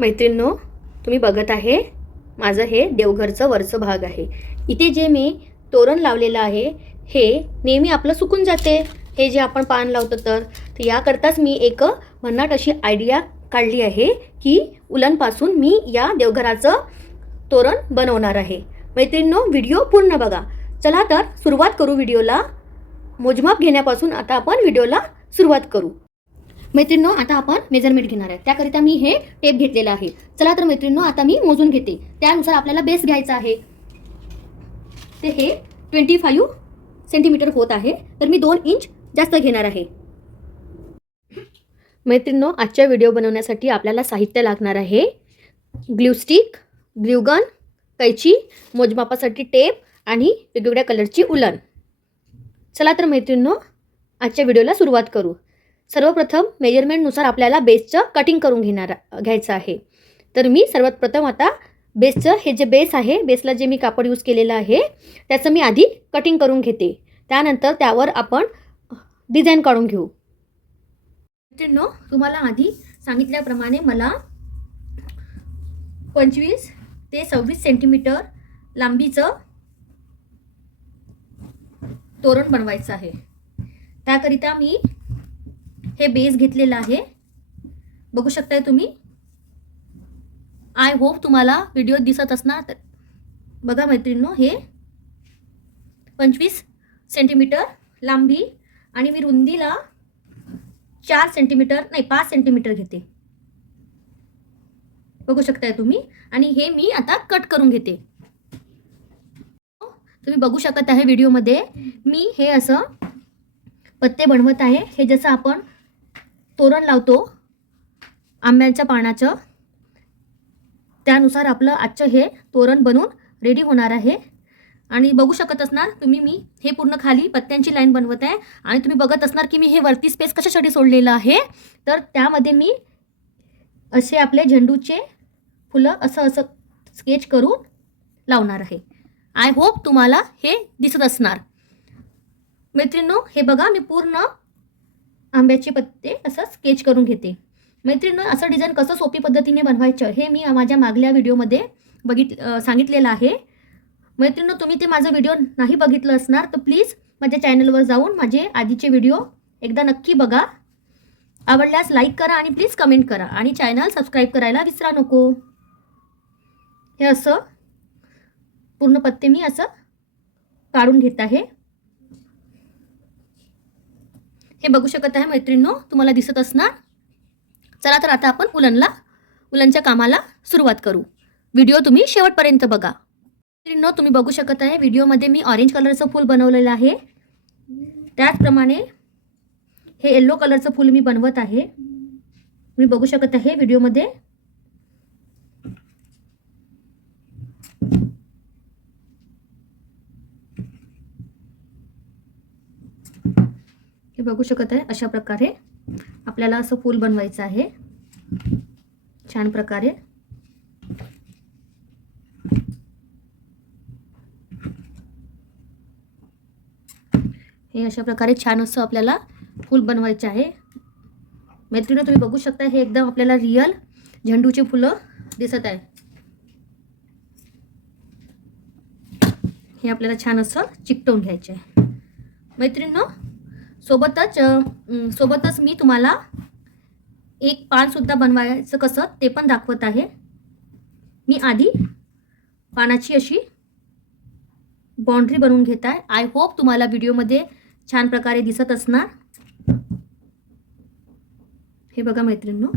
मैत्रिणींनो तुम्ही बघत आहे माझं हे देवघरचं वरचं भाग आहे. इथे जे मी तोरण लावलेलं आहे हे नेहमी आपलं सुकून जाते. हे जे आपण पान लावतो तर याकरताच मी एक भन्नाट अशी आयडिया काढली आहे की उलांपासून मी या देवघराचं तोरण बनवणार आहे. मैत्रिणींनो व्हिडिओ पूर्ण बघा. चला तर सुरुवात करू व्हिडिओला. मोजमाप घेण्यापासून आता आपण व्हिडिओला सुरुवात करू. मैत्रिणींनो आता आपण मेजरमेंट घेणार आहे. त्याकरिता मी हे टेप घेतलेलं आहे. चला तर मैत्रिणींनो आता मी मोजून घेते. त्यानुसार आपल्याला बेस घ्यायचा आहे. ते हे ट्वेंटी फाईव्ह सेंटीमीटर होत आहे. तर मी दोन इंच जास्त घेणार आहे. मैत्रिणींनो आजच्या व्हिडिओ बनवण्यासाठी आपल्याला साहित्य लागणार आहे. ग्ल्यूस्टिक ग्ल्यूगन कैची मोजमापासाठी टेप आणि वेगवेगळ्या कलरची उलन. चला तर मैत्रिणींनो आजच्या व्हिडिओला सुरुवात करू. सर्वप्रथम मेजरमेंटनुसार आपल्याला बेसचं कटिंग करून घेणार घ्यायचं आहे. तर मी सर्वात प्रथम आता बेसचं हे जे बेस आहे बेसला जे मी कापड यूज केलेलं आहे त्याचं मी आधी कटिंग करून घेते. त्यानंतर त्यावर आपण डिझाईन काढून घेऊ. मित्रांनो तुम्हाला आधी सांगितल्याप्रमाणे मला पंचवीस ते सव्वीस सेंटीमीटर लांबीचं तोरण बनवायचं आहे. त्याकरिता मी हे बेस घेतलेलं आहे. बघू शकताय तुम्ही? आय होप तुम्हाला व्हिडिओ दिसत असणार. तर बघा मैत्रिणींनो हे पंचवीस सेंटीमीटर लांबी आणि मी रुंदीला चार सेंटीमीटर नाही पाच सेंटीमीटर घेते. बघू शकताय तुम्ही? आणि हे मी आता कट करून घेते. तुम्ही बघू शकत आहे व्हिडिओमध्ये मी हे असं पत्ते बनवत आहे. हे जसं आपण तोरण लावतो आंब्याच्या पानाचं. त्यानुसार आपलं आजचं हे तोरण बनवून रेडी होणार आहे. आणि बघू शकत असणार तुम्ही मी हे पूर्ण खाली पत्त्यांची लाईन बनवत आहे. आणि तुम्ही बघत असणार की मी हे वरती स्पेस कशासाठी सोडलेलं आहे. तर त्यामध्ये मी असे आपले झेंडूचे फुलं असं असं स्केच करून लावणार आहे. आय होप तुम्हाला हे दिसत असणार. मैत्रिणो हे बघा मी पूर्ण आंब्याचे पत्ते असं स्केच करून घेते. मैत्रिणींनो असं डिझाईन कसं सोपी पद्धतीने बनवायचं हे मी माझ्या मागल्या व्हिडिओमध्ये बघित सांगितलेलं आहे. मैत्रिणींनो तुम्ही ते माझं व्हिडिओ नाही बघितलं असणार तर प्लीज माझ्या चॅनलवर जाऊन माझे आधीचे व्हिडिओ एकदा नक्की बघा. आवडल्यास लाईक करा आणि प्लीज कमेंट करा आणि चॅनल सबस्क्राईब करायला विसरा नको. हे असं पूर्ण पत्ते मी असं काढून घेत आहे. हे बघू शकत आहे मैत्रिणींनो तुम्हाला दिसत असणार. चला तर आता आपण उलनला उलनच्या कामाला सुरुवात करू. व्हिडिओ तुम्ही शेवटपर्यंत बघा. मैत्रिणींनो तुम्ही बघू शकत आहे व्हिडिओमध्ये मी ऑरेंज कलरचं फूल बनवलेलं आहे. त्याचप्रमाणे हे येल्लो कलरचं फूल मी बनवत आहे. तुम्ही बघू शकत आहे व्हिडिओमध्ये. हे बघू शकत आहे अशा प्रकारे आपल्याला असं फूल बनवायचं आहे. छान प्रकारे. हे अशा प्रकारे छान असं आपल्याला फूल बनवायचे आहे. मैत्रिणी तुम्ही बघू शकता हे एकदम आपल्याला रिअल झेंडूचे फुलं दिसत आहे. हे आपल्याला छान असं चिकटवून घ्यायचे आहे. मैत्रिणींनो सोबतच सोबतच मी तुम्हाला एक पानसुद्धा बनवायचं कसं ते पण दाखवत आहे. मी आधी पानाची अशी बाउंड्री बनवून घेत आहे. आय होप तुम्हाला व्हिडिओमध्ये छान प्रकारे दिसत असणार. हे बघा मैत्रिणींनो.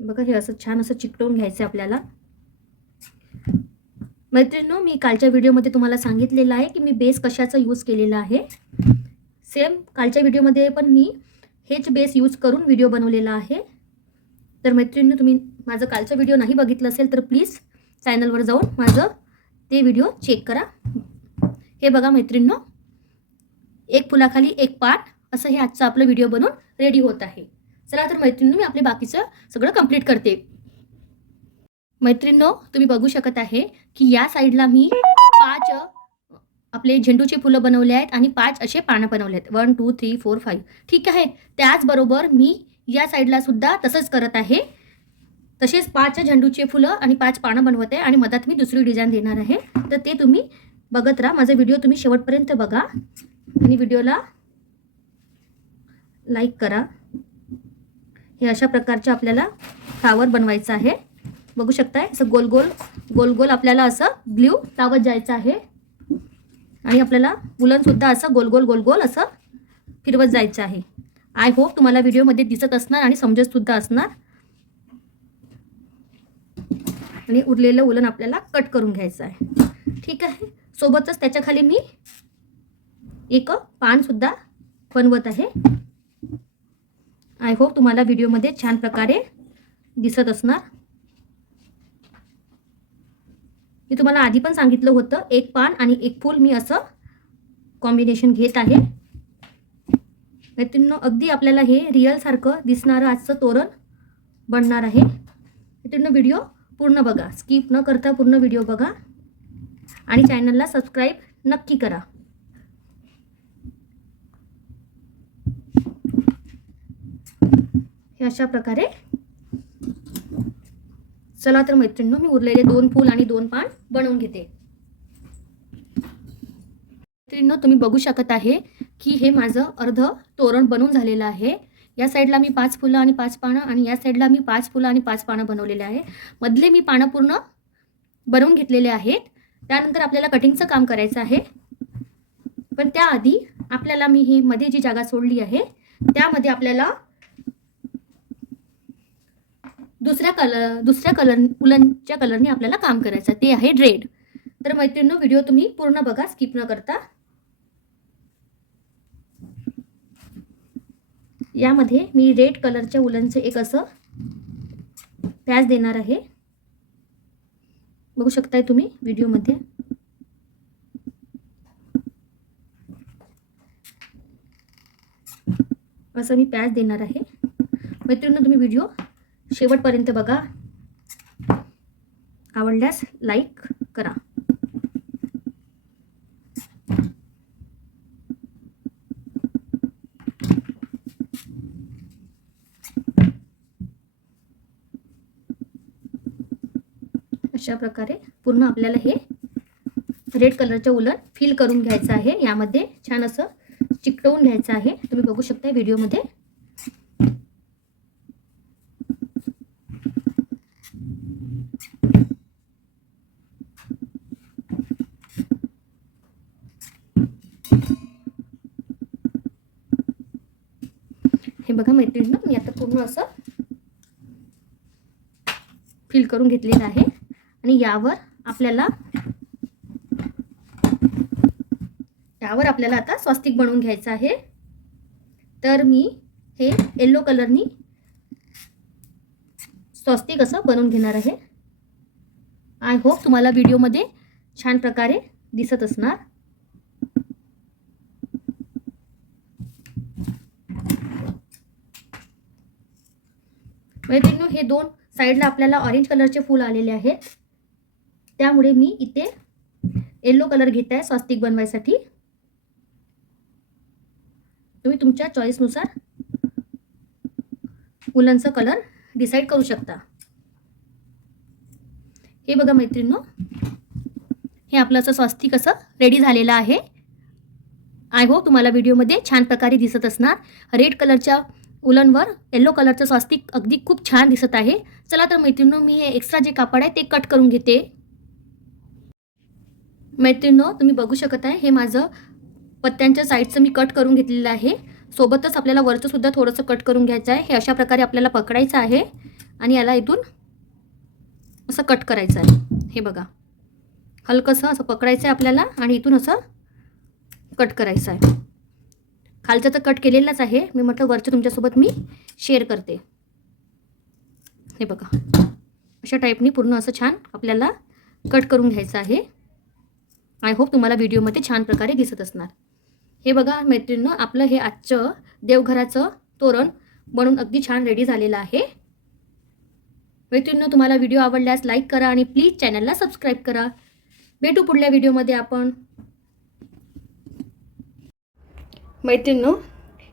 बघा हे असं छान असं चिकटवून घ्यायचं आहे आपल्याला. मैत्रिणींनो मी कालच्या व्हिडिओमध्ये तुम्हाला सांगितलेलं आहे की मी बेस कशाचा यूज केलेला आहे. सेम कालच्या व्हिडिओमध्ये पण मी हेच बेस यूज करून व्हिडिओ बनवलेला आहे. तर मैत्रिणींनो तुम्ही माझं कालचा व्हिडिओ नाही बघितलं असेल तर प्लीज चॅनलवर जाऊन माझं ते व्हिडिओ चेक करा. हे बघा मैत्रिणींनो एक फुलाखाली एक पाठ असं हे आजचं आपलं व्हिडिओ बनवून रेडी होत आहे. चला तर मैत्रिणींनो मी आपले बाकीचं सगळं कंप्लीट करते. मैत्रिणो तुम्ही बघू शकत आहे की या साईडला मी पाच आपले झेंडूचे फुलं बनवले आहेत आणि पाच असे पानं बनवले आहेत. One two three four five. ठीक आहे? त्याचबरोबर मी या साईडला सुद्धा तसंच करत आहे. तसेच पाच झेंडूचे फुलं आणि पाच पानं बनवत आहे आणि मधात मी दुसरी डिझाईन देणार आहे. तर ते तुम्ही बघत राहा. माझा व्हिडिओ तुम्ही शेवटपर्यंत बघा आणि व्हिडिओला लाईक करा. हे अशा प्रकारचे आपल्याला फ्लावर बनवायचं आहे. बघू शकताय. असं गोल गोल गोल गोल आपल्याला असं ग्ल्यू लावत जायचं आहे. आणि आपल्याला मुलांसुद्धा असं गोल गोल गोल गोल असं फिरवत जायचं आहे. आय होप तुम्हाला व्हिडिओमध्ये दिसत असणार आणि समजतसुद्धा असणार. आणि उरलेलं उलन आपल्याला कट करून घ्यायचं आहे. ठीक आहे? सोबतच त्याच्याखाली मी एक पानसुद्धा बनवत आहे. आय होप तुम्हाला व्हिडिओमध्ये छान प्रकारे दिसत असणार. मी तुम्हाला आधी पण सांगितलं होतं एक पान आणि एक फूल मी असं कॉम्बिनेशन घेत आहे. मैत्रिणींनो अगदी आपल्याला हे रिअलसारखं दिसणारं आजचं तोरण बनणार आहे. मैत्रिणींनो व्हिडिओ पूर्ण बघा. स्किप न करता पूर्ण व्हिडिओ बघा. आणि चॅनलला सबस्क्राईब नक्की करा. हे अशा प्रकारे चला तर मैत्रिणी मी उरलेले दोन फूल आणि दोन पान बनवून घेते. मैत्रिणींनो तुम्ही बघू शकत आहे की हे माझं अर्ध तोरण बनवून झालेलं आहे. या साईडला मी पाच फुलं आणि पाच पानं आणि या साईडला मी पाच फुलं आणि पाच पानं बनवलेले आहे. मधले मी पानं पूर्ण बनवून घेतलेले आहेत. त्यानंतर आपल्याला कटिंगचं काम करायचं आहे. पण त्याआधी आपल्याला मी ही मध्ये जी जागा सोडली आहे त्यामध्ये आपल्याला दुसऱ्या कलर दुसऱ्या कलर उलनच्या कलरने आपल्याला काम करायचं. ते आहे रेड तर मैत्रिणींनो व्हिडिओ तुम्ही पूर्ण बघा स्किप न करता. यामध्ये मी रेड कलरच्या उलनचं एक असं पॅच देणार आहे. बघू शकताय तुम्ही व्हिडिओमध्ये असं मी पॅच देणार आहे. मैत्रिणींनो तुम्ही व्हिडिओ शेवटपर्यंत बघा. आवडल्यास लाईक करा. अशा प्रकारे पूर्ण आपल्याला हे रेड कलरच्या उलन फिल करून घ्यायचं आहे. यामध्ये छान असं चिकटवून घ्यायचं आहे. तुम्ही बघू शकता व्हिडिओमध्ये हे बघा ना. मी आता पूर्ण असं फिल करून घेतलेलं आहे. आणि यावर आपल्याला यावर आपल्याला आता स्वस्तिक बनवून घ्यायचं आहे. तर मी हे येल्लो कलरनी स्वस्तिक असं बनवून घेणार आहे. आय होप तुम्हाला व्हिडिओमध्ये छान प्रकारे दिसत असणार. मैत्रिणी हे दोन साईडला आपल्याला ऑरेंज कलरचे फूल आलेले आहेत. त्यामुळे मी इथे येल्लो कलर घेत आहे स्वास्तिक बनवायसाठी. तुम्ही तुमच्या चॉईसनुसार उलनचा कलर डिसाईड करू शकता. हे बघा मैत्रिणी हे आपलं असं स्वास्तिक असं रेडी झालेलं आहे. आय होप तुम्हाला व्हिडिओमध्ये छान प्रकारे दिसत असणार. रेड कलरच्या उलनवर येल्लो कलरचं स्वास्तिक अगदी खूप छान दिसत आहे. चला तर मैत्रिणो मी हे एक्स्ट्रा जे कापड आहे ते कट करून घेते. मैत्रिणो तुम्ही बघू शकत आहे हे माझं पत्त्यांच्या साईडचं मी कट करून घेतलेलं आहे. सोबतच आपल्याला वरचं सुद्धा थोडंसं कट करून घ्यायचं आहे. हे अशा प्रकारे आपल्याला पकडायचं आहे. आणि याला इथून असं कट करायचं आहे. हे बघा. हलकंसं असं पकडायचं आहे आपल्याला आणि इथून असं कट करायचं आहे. खालचं तर कट केलेलंच आहे. मी म्हटलं वरचं तुमच्यासोबत मी शेअर करते. हे बघा. अशा टाईपनी पूर्ण असं छान आपल्याला कट करून घ्यायचं आहे. आय होप तुम्हाला व्हिडिओमध्ये छान प्रकारे दिसत असणार. हे बघा मैत्रिणीनं आपलं हे आजचं देवघराचं तोरण बनून अगदी छान रेडी झालेलं आहे. मैत्रिणीनं तुम्हाला व्हिडिओ आवडल्यास लाईक करा आणि प्लीज चॅनलला सबस्क्राईब करा. भेटू पुढल्या व्हिडिओमध्ये आपण. मैत्रिणींनो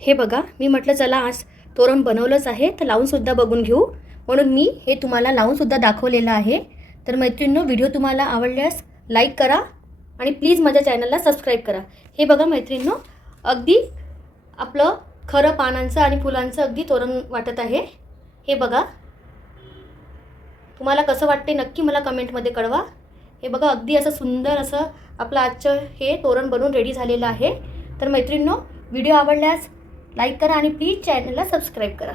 हे बघा मी म्हटलं चला आज तोरण बनवलंच आहे तर लावूनसुद्धा बघून घेऊ. म्हणून मी हे तुम्हाला लावूनसुद्धा दाखवलेलं आहे. तर मैत्रिणींनो व्हिडिओ तुम्हाला आवडल्यास लाईक करा आणि प्लीज माझ्या चॅनलला सबस्क्राईब करा. हे बघा मैत्रिणींनो अगदी आपलं खरं पानांचं आणि फुलांचं अगदी तोरण वाटत आहे. हे बघा. तुम्हाला कसं वाटते नक्की मला कमेंटमध्ये कळवा. हे बघा अगदी असं सुंदर असं आपलं आजचं हे तोरण बनवून रेडी झालेलं आहे. तर मैत्रिणींनो व्हिडिओ आवडल्यास लाईक करा आणि प्लीज चॅनलला सबस्क्राईब करा.